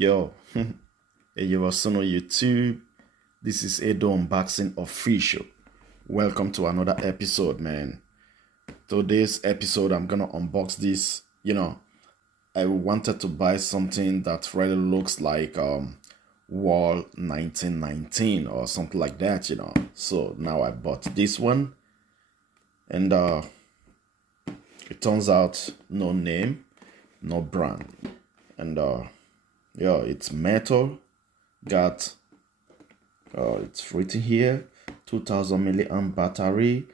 Yo, hey, you are on YouTube. This is Edo Unboxing Official. Welcome to another episode, man. Today's episode, I'm gonna unbox this. I wanted to buy something that really looks like Wall 1919 or something like that, So now I bought this one, and it turns out no name, no brand, and yeah, it's metal. Got it's written here 2000 milliamp battery,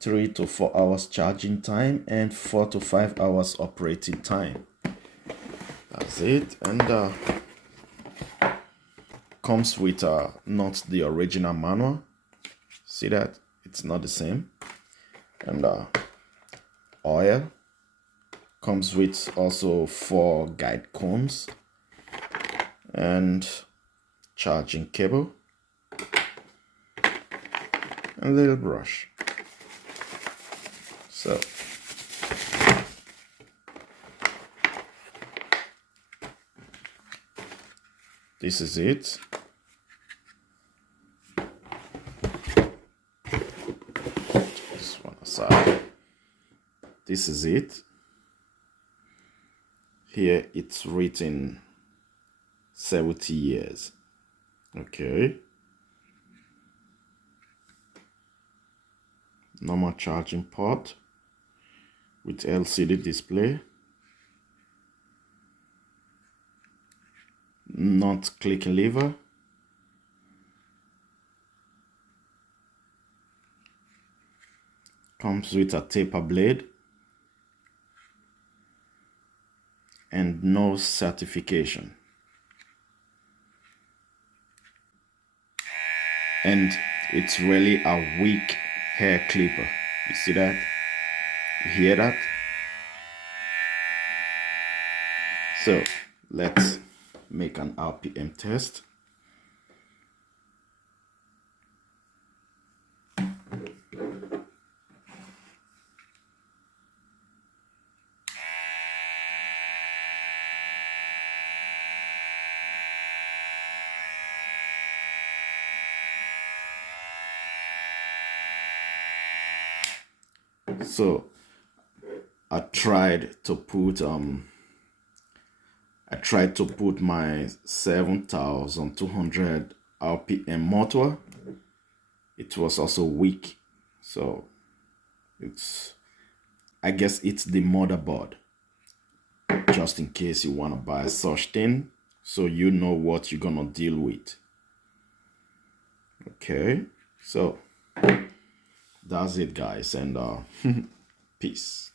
3 to 4 hours charging time, and 4 to 5 hours operating time. That's it. And comes with not the original manual. See that it's not the same. And oil comes with also 4 guide cones and charging cable and a little brush. So this is it. This one aside. This is it. Here it's written 70 years. Okay. Normal charging port with LCD display. Not clicking lever. Comes with a taper blade and no certification. And it's really a weak hair clipper. You see that? You hear that? So let's make an RPM test. So I tried to put my 7200 RPM motor. It was also weak, so I guess it's the motherboard, just in case you want to buy such thing, so you know what you're gonna deal with. Okay, so that's it, guys, and peace.